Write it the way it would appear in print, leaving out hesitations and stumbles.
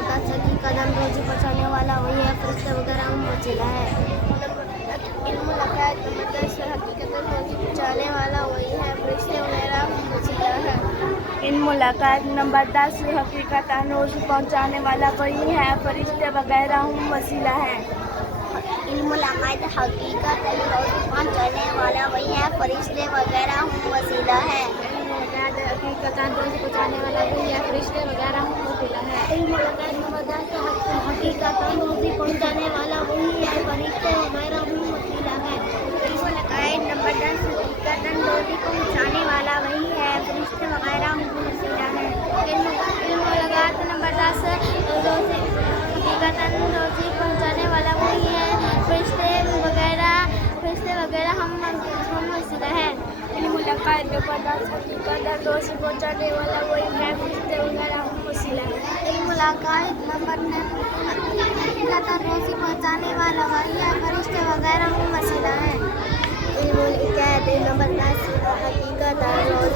Number 10 हकीकत रोजी पहुँचाने वाला वही है, फरिश्ते वगैरह वसीला है। इल्म लकायत नंबर 10 हकीकत रोजी पहुँचाने वाला वही है, फरिश्ते वगैरह वसीला है। इल्म लकायत नंबर 10 हकीकत रोजी पहुँचाने वाला वही है, फरिश्ते वगैरह वसीला है। इल्म लकायत हकीकत रोजी पहुँचाने वाला वही है, फरिश्ते वगैरह वसीला है। हकीकत रोजी पहुँचाने वाला वही है, फरिश्ते वगैरह वसीला है। इल्म लकायत नंबर 10 हकीकत रोजी पहुँचाने वाला वही है, फरिश्ते वगैरह वसीला है। इल्म लकायत नंबर 10 हकीकत रोजी पहुँचाने वाला वही है, फरिश्ते वगैरह वसीला है। इल्म लकायत नंबर 10 हकीकत रोजी पहुँचाने वाला वही है, फरिश्ते वगैरह हम वसीला है। इल्म लकायत नंबर 10 हकीकत रोजी पहुँचाने वाला वही है, फरिश्ते वगैरह वसीला है। इल्म लकायत नंबर 10 हकीकत रोजी पहुँचाने वाला वही है, फरिश्ते वगैरह वसीला है। इल्म लकायत नंबर 10 हकीकत रोजी